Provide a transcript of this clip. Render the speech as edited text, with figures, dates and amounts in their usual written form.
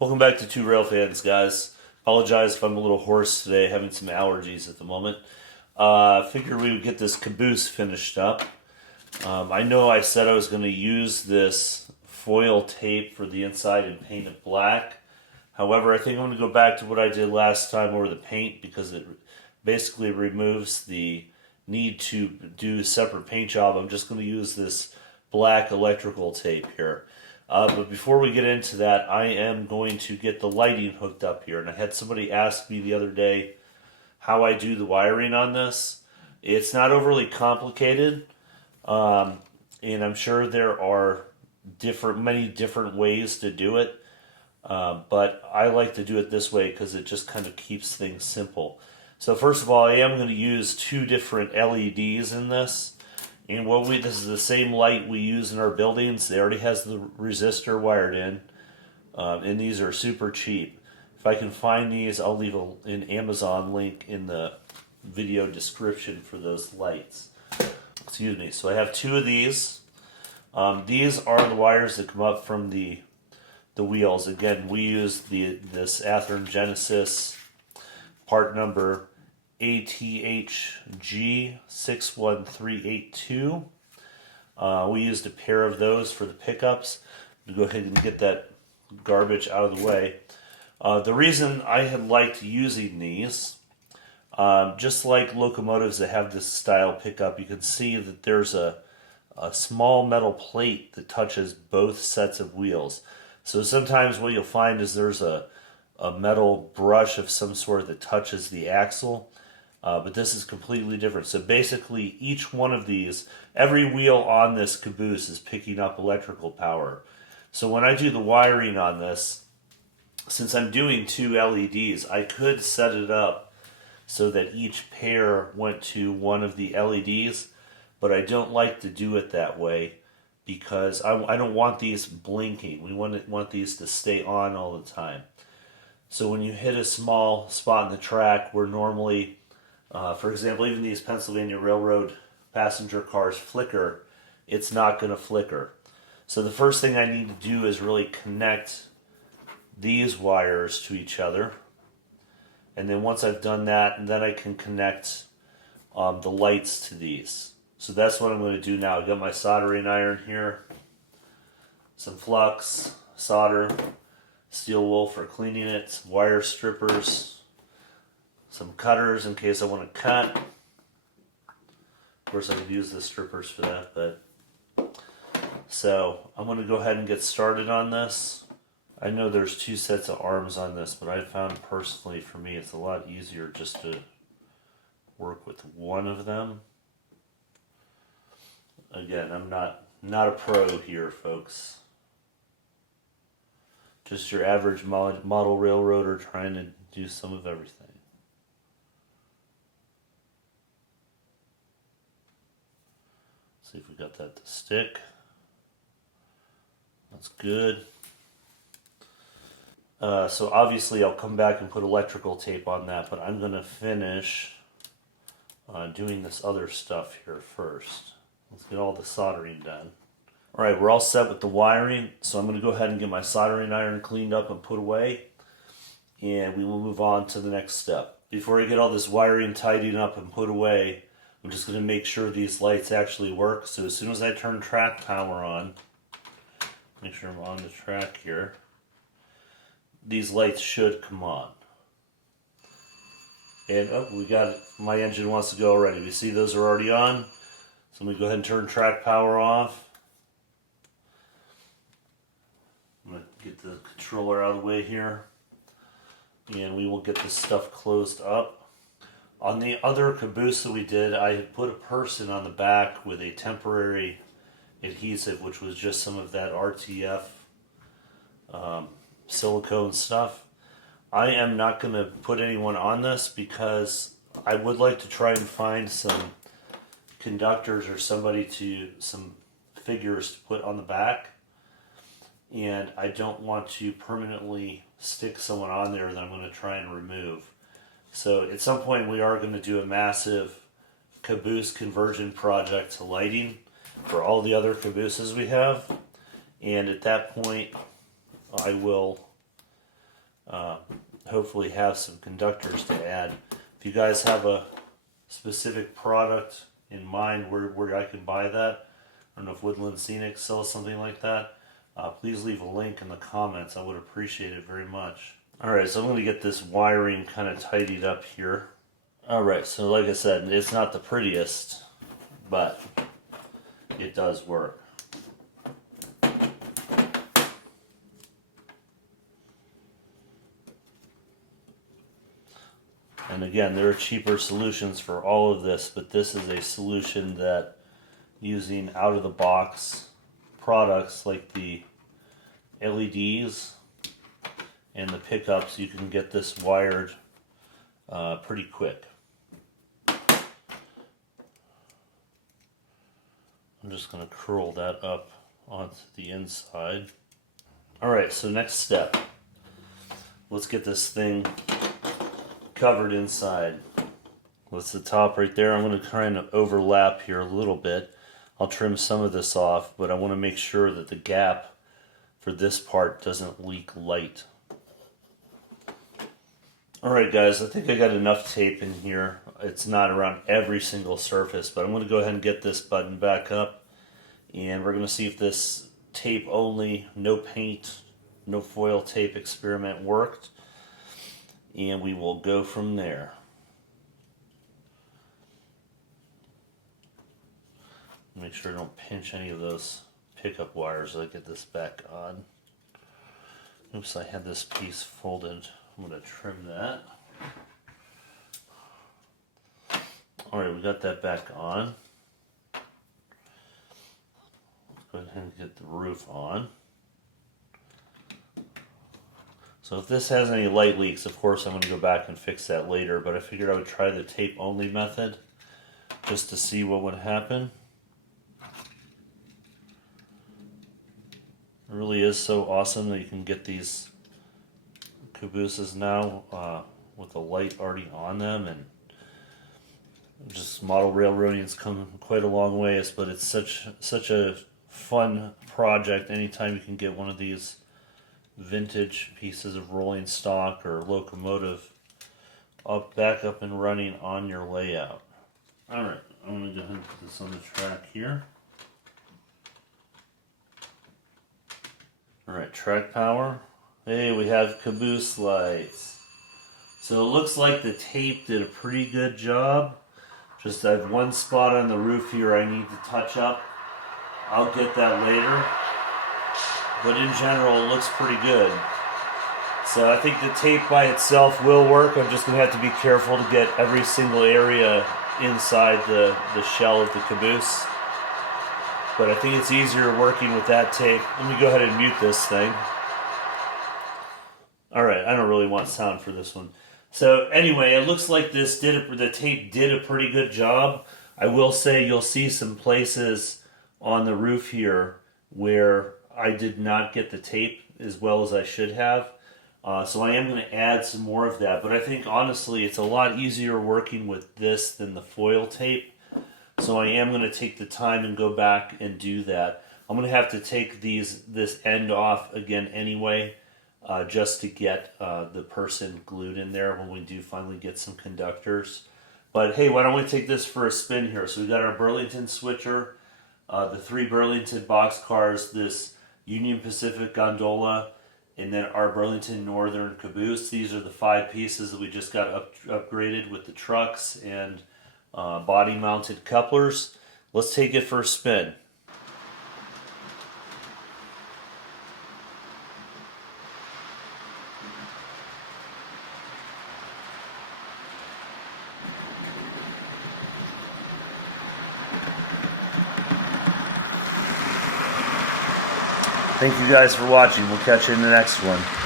Welcome back to Two Rail Fans, guys. Apologize if I'm a little hoarse today, having some allergies at the moment. Figured we would get this caboose finished up. I know I said I was going to use this foil tape for the inside and paint it black. However, I think I'm going to go back to what I did last time over the paint because it basically removes the need to do a separate paint job. I'm just going to use this black electrical tape here. But before we get into that, I am going to get the lighting hooked up here. And I had somebody ask me the other day how I do the wiring on this. It's not overly complicated, and I'm sure there are many different ways to do it. But I like to do it this way because it just kind of keeps things simple. So first of all, I am going to use two different LEDs in this. And this is the same light we use in our buildings. It already has the resistor wired in, and these are super cheap. If I can find these, I'll leave an Amazon link in the video description for those lights. Excuse me. So I have two of these. These are the wires that come up from the wheels. Again, we use this Athearn Genesis part number ATHG61382. We used a pair of those for the pickups to go ahead and get that garbage out of the way. The reason I had liked using these, just like locomotives that have this style pickup, you can see that there's a small metal plate that touches both sets of wheels. So sometimes what you'll find is there's a metal brush of some sort that touches the axle. But this is completely different. So basically each one of these, every wheel on this caboose is picking up electrical power. So when I do the wiring on this, since I'm doing two LEDs, I could set it up so that each pair went to one of the LEDs, but I don't like to do it that way because I don't want these blinking. We want these to stay on all the time. So when you hit a small spot in the track where normally, for example, even these Pennsylvania Railroad passenger cars flicker, it's not going to flicker. So the first thing I need to do is really connect these wires to each other. And then once I've done that, then I can connect the lights to these. So that's what I'm going to do now. I've got my soldering iron here, some flux, solder, steel wool for cleaning it, some wire strippers, some cutters in case I want to cut. Of course, I could use the strippers for that, but so I'm going to go ahead and get started on this. I know there's two sets of arms on this, but I found personally for me it's a lot easier just to work with one of them. Again, I'm not a pro here, folks. Just your average model railroader trying to do some of everything. See if we got that to stick. That's good. So obviously I'll come back and put electrical tape on that, but I'm going to finish doing this other stuff here first. Let's get all the soldering done. Alright, we're all set with the wiring, so I'm going to go ahead and get my soldering iron cleaned up and put away, and we will move on to the next step. Before I get all this wiring tidied up and put away, I'm just going to make sure these lights actually work. So as soon as I turn track power on, make sure I'm on the track here, these lights should come on. And we got it. My engine wants to go already. We see those are already on. So I'm going to go ahead and turn track power off. I'm going to get the controller out of the way here. And we will get this stuff closed up. On the other caboose that we did, I had put a person on the back with a temporary adhesive, which was just some of that RTF silicone stuff. I am not going to put anyone on this because I would like to try and find some conductors or some figures to put on the back, and I don't want to permanently stick someone on there that I'm going to try and remove. So at some point we are going to do a massive caboose conversion project to lighting for all the other cabooses we have, and at that point I will hopefully have some conductors to add. If you guys have a specific product in mind where I can buy that, I don't know if Woodland Scenic sells something like that, please leave a link in the comments. I would appreciate it very much. Alright, so I'm going to get this wiring kind of tidied up here. Alright, so like I said, it's not the prettiest, but it does work. And again, there are cheaper solutions for all of this, but this is a solution that, using out-of-the-box products like the LEDs and the pickups, you can get this wired pretty quick. I'm just going to curl that up onto the inside. Alright, so next step. Let's get this thing covered inside. That's the top right there. I'm going to kind of overlap here a little bit. I'll trim some of this off, but I want to make sure that the gap for this part doesn't leak light. Alright guys, I think I got enough tape in here. It's not around every single surface, but I'm going to go ahead and get this button back up, and we're going to see if this tape only, no paint, no foil tape experiment worked, and we will go from there. Make sure I don't pinch any of those pickup wires as I get this back on. Oops, I had this piece folded. I'm going to trim that. Alright, we got that back on. Let's go ahead and get the roof on. So if this has any light leaks, of course I'm going to go back and fix that later, but I figured I would try the tape only method just to see what would happen. It really is so awesome that you can get these Cabooses now with the light already on them, and just model railroading's come quite a long ways, but it's such a fun project anytime you can get one of these vintage pieces of rolling stock or locomotive back up and running on your layout. Alright, I'm going to go ahead and put this on the track here. Alright, track power. Hey, we have Caboose lights. So it looks like the tape did a pretty good job. Just I have one spot on the roof here I need to touch up. I'll get that later. But in general, it looks pretty good. So I think the tape by itself will work. I'm just going to have to be careful to get every single area inside the shell of the Caboose. But I think it's easier working with that tape. Let me go ahead and mute this thing. Alright, I don't really want sound for this one. So anyway, it looks like the tape did a pretty good job. I will say you'll see some places on the roof here where I did not get the tape as well as I should have. So I am going to add some more of that. But I think honestly it's a lot easier working with this than the foil tape. So I am going to take the time and go back and do that. I'm going to have to take this end off again anyway, just to get the person glued in there when we do finally get some conductors. But hey, why don't we take this for a spin here? So we got our Burlington switcher, the 3 Burlington boxcars, this Union Pacific gondola, and then our Burlington Northern Caboose. These are the 5 pieces that we just got upgraded with the trucks and body mounted couplers. Let's take it for a spin. Thank you guys for watching. We'll catch you in the next one.